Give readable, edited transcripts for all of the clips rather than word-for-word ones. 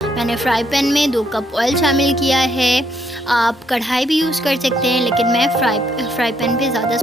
मैंने fry pan में 2 cup oil शामिल किया है। आप कढ़ाई भी यूज़ कर सकते हैं, लेकिन मैं फ्राई पैन पे ज़्यादा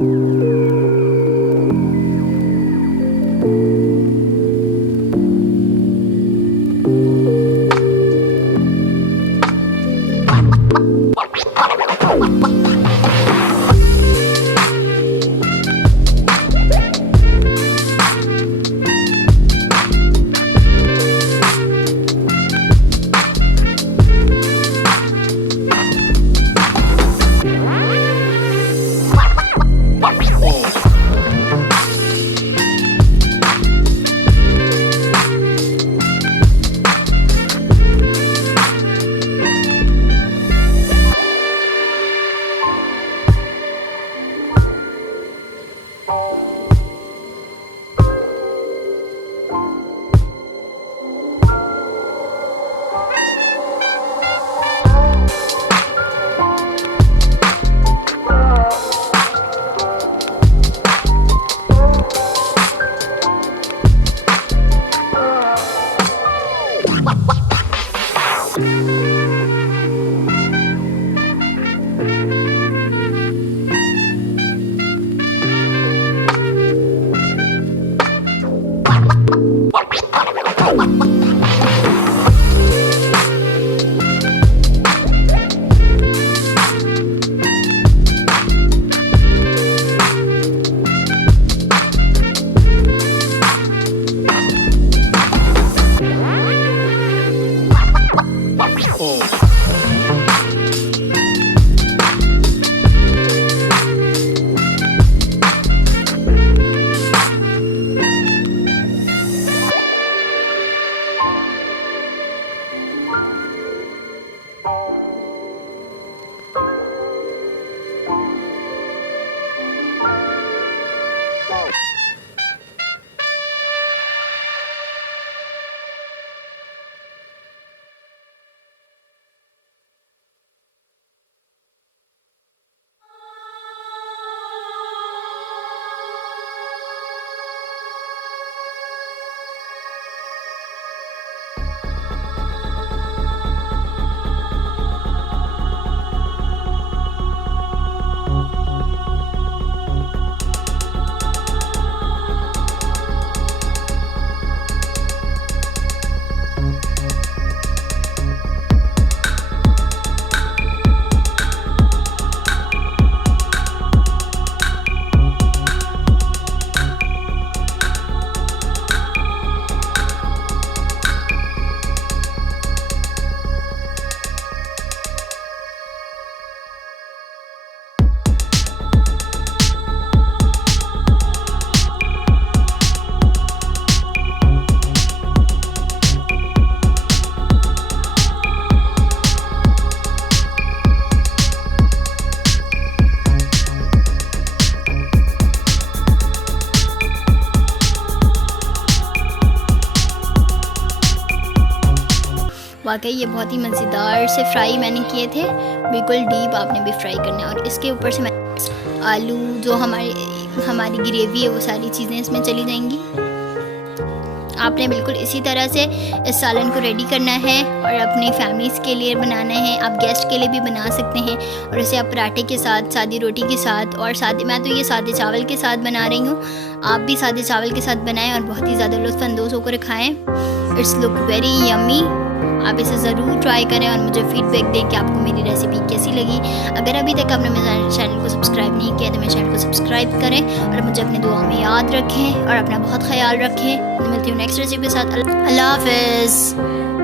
वाकई ये बहुत ही मज़ेदार से फ्राई मैंने किए थे, बिल्कुल डीप आपने भी फ्राई करना है। और इसके ऊपर से मैं आलू जो हमारी ग्रेवी है वो सारी चीज़ें इसमें चली जाएंगी। आपने बिल्कुल इसी तरह से इस सालन को रेडी करना है और अपनी फैमिलीज़ के लिए बनाना है। आप गेस्ट के लिए भी बना सकते हैं और इसे आप पराठे के साथ, सादी रोटी के साथ और मैं तो ये सादे चावल के साथ बना रही हूँ। आप भी सादे चावल के साथ बनाएं और बहुत ही ज़्यादा लुत्फ़अंदोज़ होकर खाएँ। It's look very yummy. आप इसे ज़रूर ट्राई करें और मुझे फ़ीडबैक दें कि आपको मेरी रेसिपी कैसी लगी। अगर अभी तक आपने मेरे चैनल को सब्सक्राइब नहीं किया तो मेरे चैनल को सब्सक्राइब करें और मुझे अपनी दुआ में याद रखें और अपना बहुत ख्याल रखें। मिलती हूँ नेक्स्ट रेसिपी के साथ। अल्लाह हाफ़िज़।